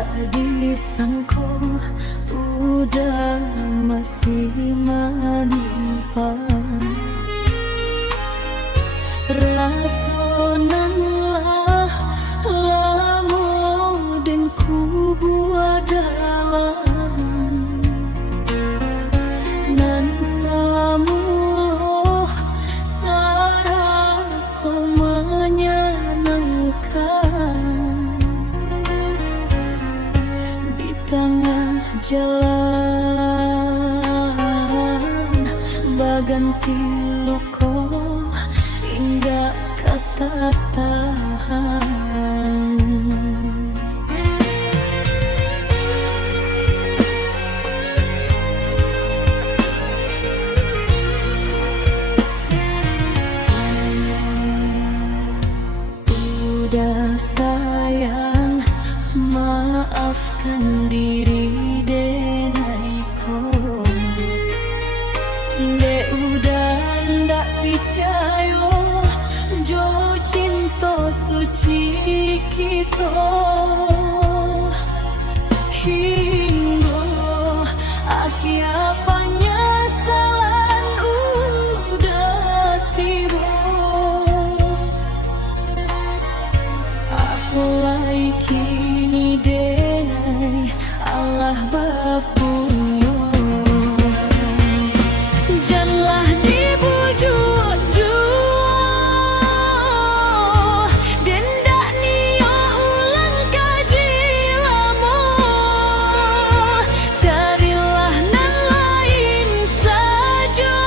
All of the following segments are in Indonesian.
tak disangka udah masih menimpa. Rasonan lah lamo dan ku buat dalam nan samuloh saraso menyenangkan di tengah jalan baganti luko hingga kata tahan. Udah sayang, maafkan diri denaiko. De udah ndak percaya jo cinta suci kita. Hingga akhir penyesalan udah tiba. Mulai kini denai Allah bapuyo. Janganlah dibujuk jua dan dak niyo ulang kaji lamo. Carilah nan lain saja,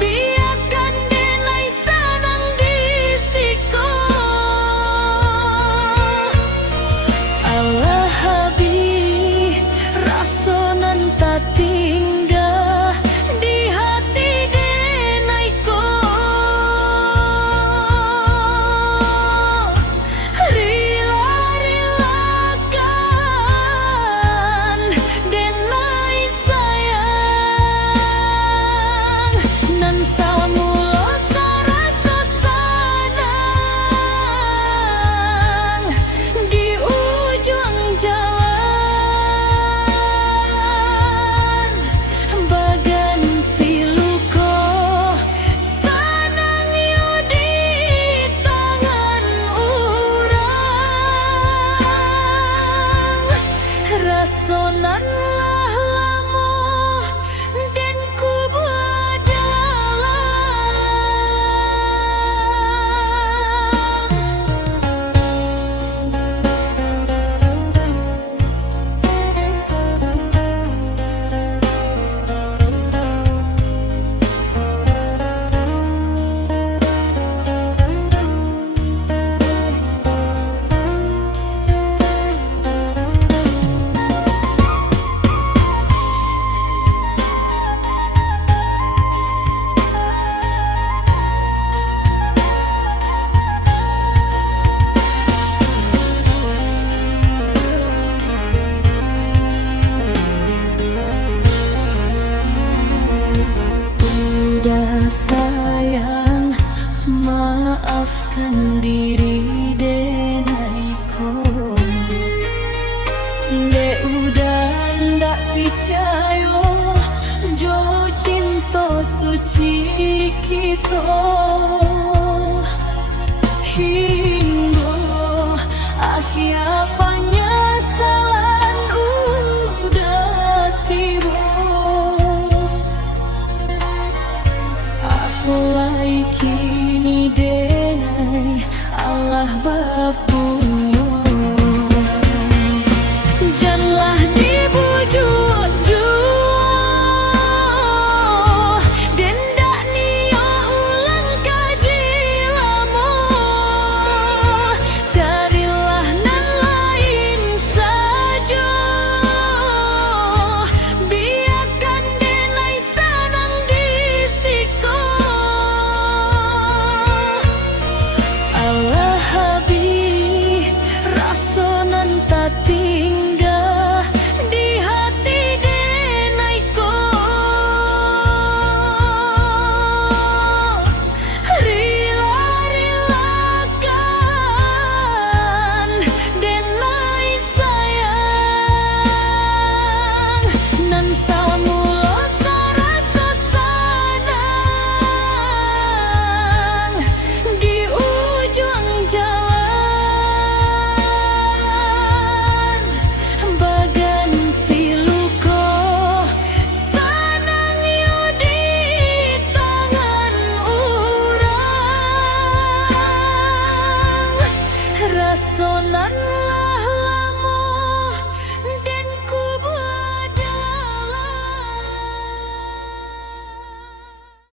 biarkan denai senang disiko. Allah habis rasonan tak tinggal di hati denaiko. Rila-rilakan denai sayang nan samulo sarasa sanang di ujung jalan baganti luko sanang yo di tangan urang. Rasonan lah lamo dan ku buat udah sayang, maafkan diri denaiko. De udah ndak percaya jo cinta suci kita. Hingga akhir penyesalan udah tiba. Mulai kini denai Allah bapuyo. Janganlah dibujuk jua dan dak niyo ulang kaji lamo. Carilah nan lain saja, biarkan denai senang disiko. Allah habis rasonan tak